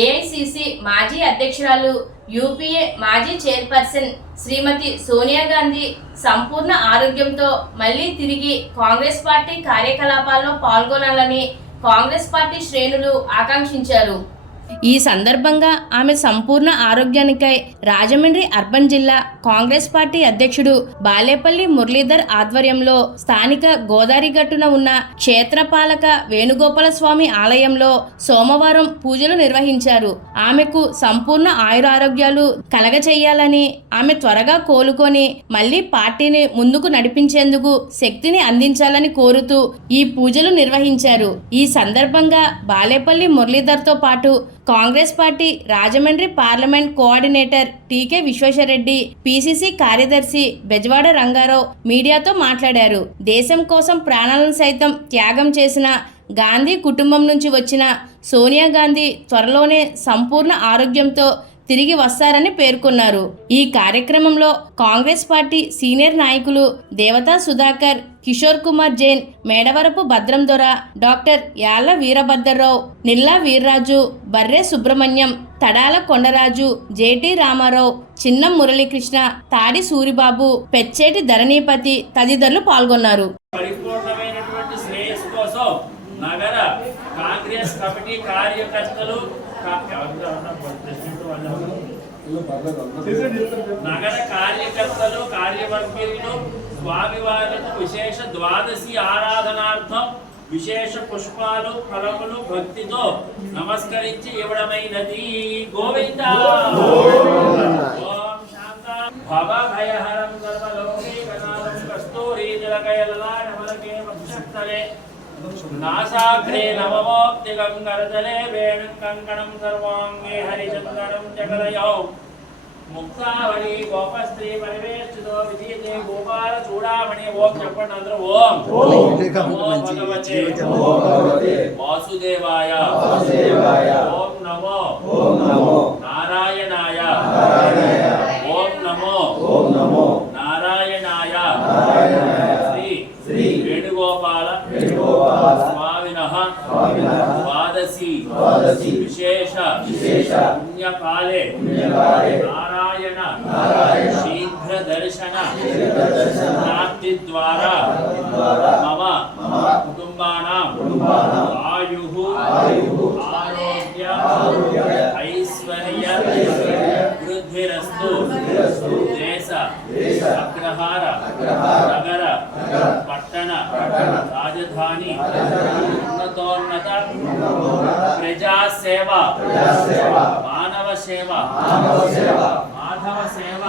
AICC మాజీ అధ్యక్షురాలు, UPA మాజీ చైర్పర్సన్ శ్రీమతి సోనియా గాంధీ సంపూర్ణ ఆరోగ్యంతో మళ్లీ తిరిగి కాంగ్రెస్ పార్టీ కార్యకలాపాల్లో పాల్గొనాలని కాంగ్రెస్ పార్టీ శ్రేణులు ఆకాంక్షించారు. ఈ సందర్భంగా ఆమె సంపూర్ణ ఆరోగ్యానికై రాజమండ్రి అర్బన్ జిల్లా కాంగ్రెస్ పార్టీ అధ్యక్షుడు బాలేపల్లి మురళీధర్ ఆధ్వర్యంలో స్థానిక గోదావరి గట్టున ఉన్న క్షేత్రపాలక వేణుగోపాల స్వామి ఆలయంలో సోమవారం పూజలు నిర్వహించారు. ఆమెకు సంపూర్ణ ఆయురారోగ్యాలు కలగచేయాలని, ఆమె త్వరగా కోలుకొని మళ్లీ పార్టీని ముందుకు నడిపించేందుకు శక్తిని అందించాలని కోరుతూ ఈ పూజలు నిర్వహించారు. ఈ సందర్భంగా బాలేపల్లి మురళీధర్తో పాటు Congress party Rajahmundry parliament coordinator T K Visweswarareddy, PCC కార్యదర్శి బెజవాడ రంగారావు మీడియాతో మాట్లాడారు. దేశం కోసం ప్రాణాలను సైతం త్యాగం చేసిన గాంధీ కుటుంబం నుంచి వచ్చిన సోనియా గాంధీ త్వరలోనే సంపూర్ణ ఆరోగ్యంతో తిరిగి వస్తారని పేర్కొన్నారు. ఈ కార్యక్రమంలో కాంగ్రెస్ పార్టీ సీనియర్ నాయకులు దేవతా సుధాకర్, కిషోర్ కుమార్ జైన్, మేడవరపు భద్రం దొర, డాక్టర్ యాళ్ల వీరభద్రరావు, నిల్లా వీర్రాజు, బర్రె సుబ్రహ్మణ్యం, తడాల కొండరాజు, జేటీ రామారావు, చిన్నం మురళీకృష్ణ, తాడి సూరిబాబు, పెచ్చేటి ధరణీపతి తదితరులు పాల్గొన్నారు. నగర కాంగ్రెస్ కమిటీ కార్యకర్తలు, నగర కార్యకర్తలు, కార్యవర్గీయులు స్వామివారికి విశేష ద్వాదశి ఆరాధనార్థం విశేష పుష్పాలు, ఫలములు భక్తితో నమస్కరించి ఇవ్వడమైనది. గోవింద ఓం శాంత భవ భయహరం సర్వలోకీకనాథం కస్తూరీ జలకయలలాటమలకే మధుశక్తలే నాసాగ్రే నవమోక్తిగం గరజలే వేణుం కంకణం సర్వాంగే హరిచందనం జగలయౌ ముక్తావళి గోపస్త్రీ పరివేష్టితో విజయతే గోపాల చూడామణి. ఓం చెప్పండి అందరూ. ఓం నమో భగవతే వాసుదేవాయ. ఓం నమో నారాయణాయ. ఓం నమో నారాయణాయ. శ్రీ వేణుగోపాల స్వామినః ద్వాదశి విశేష పుణ్యకాలే నారాయణ శీఘ్ర దర్శన ప్రాప్తి ద్వారా మమ కుటుంబానాం ఆయుః ఆరోగ్య ఐశ్వర్య వృద్ధిరస్తు. దేశ అగ్రహార నగర పట్టణ రాజధాని ఉన్నతోన్నత ప్రజాసేవ మానవ సేవ మాధవ సేవ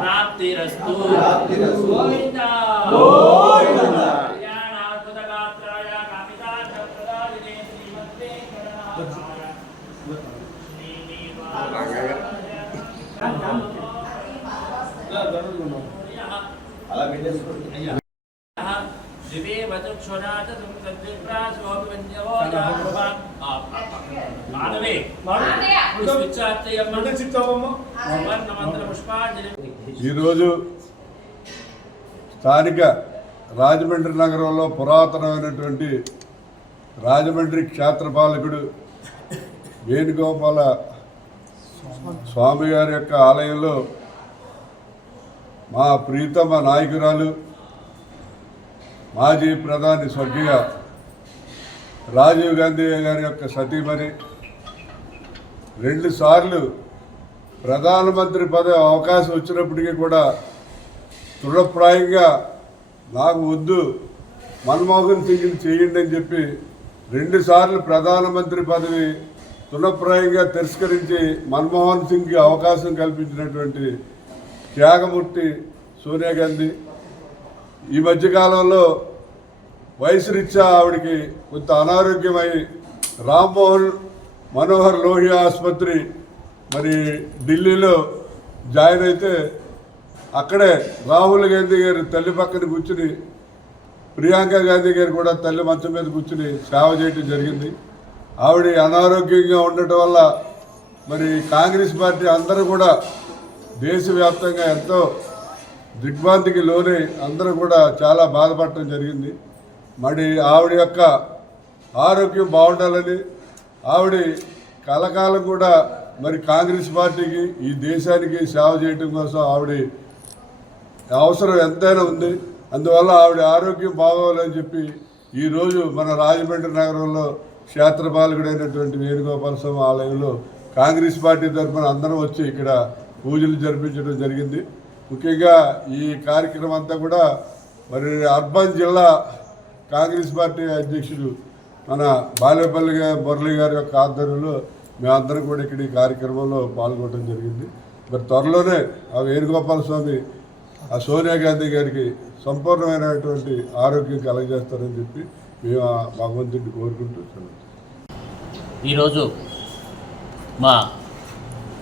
ప్రాప్తిరస్తు. గోవింద కళ్యాణాద్భుతగాత్రాయ కామితార్థప్రదాయినే శ్రీమతే ఈరోజు స్థానిక రాజమండ్రి నగరంలో పురాతనమైనటువంటి రాజమండ్రి క్షేత్రపాలకుడు వేణుగోపాల స్వామి గారి యొక్క ఆలయంలో మా ప్రీతమ నాయకురాలు మాజీ ప్రధాని స్వర్గీయ రాజీవ్ గాంధీ గారి యొక్క సతీమణి 2 సార్లు ప్రధానమంత్రి పదవి అవకాశం వచ్చినప్పటికీ కూడా దృఢప్రాయంగా నాకు వద్దు, మన్మోహన్ సింగ్ని చేయండి అని చెప్పి 2 సార్లు ప్రధానమంత్రి పదవి దృఢప్రాయంగా తిరస్కరించి మన్మోహన్ సింగ్కి అవకాశం కల్పించినటువంటి త్యాగమూర్తి సోనియా గాంధీ. ఈ మధ్యకాలంలో వయసు రీత్యా ఆవిడికి కొంత అనారోగ్యమై రామ్మోహన్ మనోహర్ లోహియా ఆసుపత్రి మరి ఢిల్లీలో జాయిన్ అయితే అక్కడే రాహుల్ గాంధీ గారి తల్లి పక్కన కూర్చుని, ప్రియాంక గాంధీ గారు కూడా తల్లి మంచం మీద కూర్చుని సేవ చేయడం జరిగింది. ఆవిడ అనారోగ్యంగా ఉండటం వల్ల మరి కాంగ్రెస్ పార్టీ అందరూ కూడా దేశవ్యాప్తంగా ఎంతో దిగ్భ్రాంతికి లోనే అందరూ కూడా చాలా బాధపడటం జరిగింది. మరి ఆవిడ యొక్క ఆరోగ్యం బాగుండాలని, ఆవిడ కలకాలం కూడా మరి కాంగ్రెస్ పార్టీకి ఈ దేశానికి సేవ చేయడం కోసం ఆవిడ అవసరం ఎంతైనా ఉంది. అందువల్ల ఆవిడ ఆరోగ్యం బాగోవాలని చెప్పి ఈరోజు మన రాజమండ్రి నగరంలో క్షేత్రపాలకుడైనటువంటి వేణుగోపాల స్వామి ఆలయంలో కాంగ్రెస్ పార్టీ తరఫున అందరం వచ్చి ఇక్కడ పూజలు జరిపించడం జరిగింది. ముఖ్యంగా ఈ కార్యక్రమం అంతా కూడా మరి అర్బన్ జిల్లా కాంగ్రెస్ పార్టీ అధ్యక్షుడు మన బాలేపల్లి మురళి గారి యొక్క ఆధ్వర్యంలో మేమందరం కూడా ఇక్కడ ఈ కార్యక్రమంలో పాల్గొనడం జరిగింది. మరి త్వరలోనే ఆ వేణుగోపాల స్వామి ఆ సోనియా గాంధీ గారికి సంపూర్ణమైనటువంటి ఆరోగ్యం కలగజేస్తారని చెప్పి మేము ఆ భగవంతుడిని కోరుకుంటూ ఈరోజు మా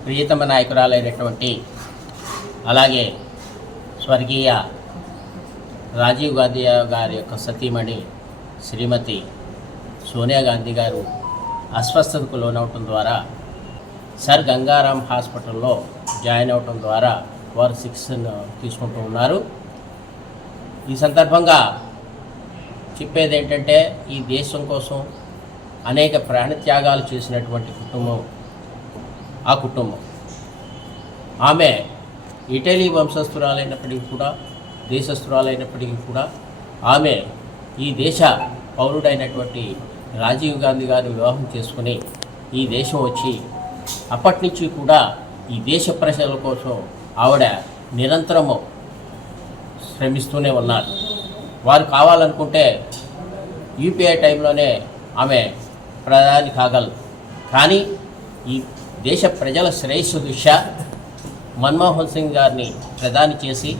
ప్రియతమ నాయకురాలైనటువంటి అలాగే స్వర్గీయ రాజీవ్ గాంధీ గారి యొక్క సతీమణి శ్రీమతి సోనియా గాంధీ గారు అస్వస్థతకు లోనవటం ద్వారా సర్ గంగారాం హాస్పిటల్లో జాయిన్ అవటం ద్వారా వారు చికిత్సను తీసుకుంటూ ఉన్నారు. ఈ సందర్భంగా చెప్పేది ఏంటంటే ఈ దేశం కోసం అనేక ప్రాణత్యాగాలు చేసినటువంటి కుటుంబం ఆ కుటుంబం. ఆమె ఇటలీ వంశస్థురాలైనప్పటికీ కూడా దేశస్థురాలైనప్పటికీ కూడా ఆమె ఈ దేశ పౌరుడైనటువంటి రాజీవ్ గాంధీ గారిని వివాహం చేసుకుని ఈ దేశం వచ్చి అప్పటి నుంచి కూడా ఈ దేశ ప్రజల కోసం ఆవిడ నిరంతరము శ్రమిస్తూనే ఉన్నారు. వారు కావాలనుకుంటే యూపీఐ టైంలోనే ఆమె ప్రధాని కాగలరు. కానీ ఈ దేశ ప్రజల శ్రేయస్సు దృష్ట్యా మన్మోహన్ సింగ్ గారిని ప్రధాని చేసి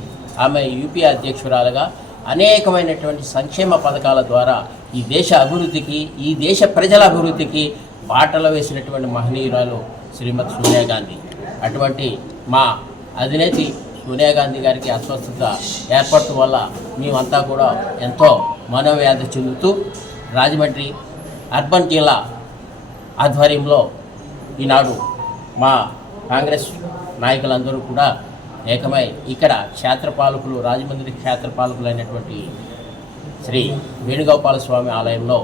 ఆమె యూపీఏ అధ్యక్షురాలుగా అనేకమైనటువంటి సంక్షేమ పథకాల ద్వారా ఈ దేశ అభివృద్ధికి ఈ దేశ ప్రజల అభివృద్ధికి బాటలు వేసినటువంటి మహనీయురాలు శ్రీమతి సోనియా గాంధీ. అటువంటి మా అధినేత్రి సోనియా గాంధీ గారికి అస్వస్థత ఏర్పడటం వల్ల మేమంతా కూడా ఎంతో మనోవ్యాధి చెందుతూ రాజమండ్రి అర్బన్ జిల్లా ఆధ్వర్యంలో ఈనాడు మా కాంగ్రెస్ నాయకులందరూ కూడా ఏకమై ఇక్కడ క్షేత్రపాలకులు రాజమండ్రి క్షేత్రపాలకులైనటువంటి శ్రీ వేణుగోపాల స్వామి ఆలయంలో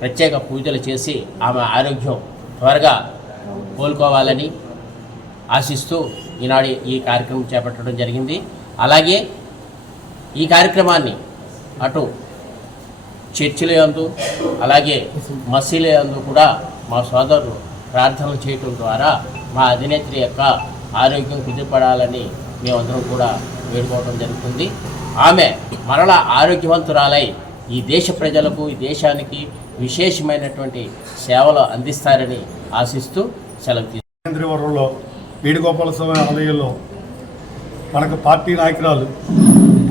ప్రత్యేక పూజలు చేసి ఆమె ఆరోగ్యం త్వరగా కోలుకోవాలని ఆశిస్తూ ఈనాడు ఈ కార్యక్రమం చేపట్టడం జరిగింది. అలాగే ఈ కార్యక్రమాన్ని అటు చర్చిల యందు అలాగే మసీదుల యందు కూడా మా సోదరులు ప్రార్థనలు చేయటం ద్వారా మా అధినేత్రి యొక్క ఆరోగ్యం కుదిరిపడాలని మేమందరం కూడా వేడుకోవడం జరుగుతుంది. ఆమె మరలా ఆరోగ్యవంతురాలై ఈ దేశ ప్రజలకు ఈ దేశానికి విశేషమైనటువంటి సేవలు అందిస్తారని ఆశిస్తూ సెలవు తీసుకుంటాం. కేంద్రవరంలో వేణుగోపాల స్వామి ఆలయంలో మనకు పార్టీ నాయకురాలు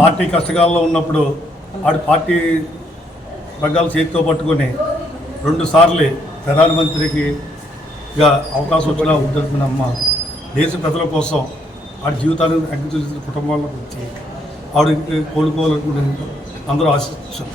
పార్టీ కష్టకాలంలో ఉన్నప్పుడు ఆడు పార్టీ వర్గాలు చేతితో పట్టుకొని 2 సార్లు ప్రధానమంత్రికి అవకాశం వచ్చిన ఉద్దేశమైన అమ్మ దేశ ప్రజల కోసం ఆడి జీవితాన్ని అంకితం చేసిన కుటుంబాలకు వచ్చి ఆవిడ కోలుకోవాలనుకుంటే అందరూ ఆశిస్తున్నారు.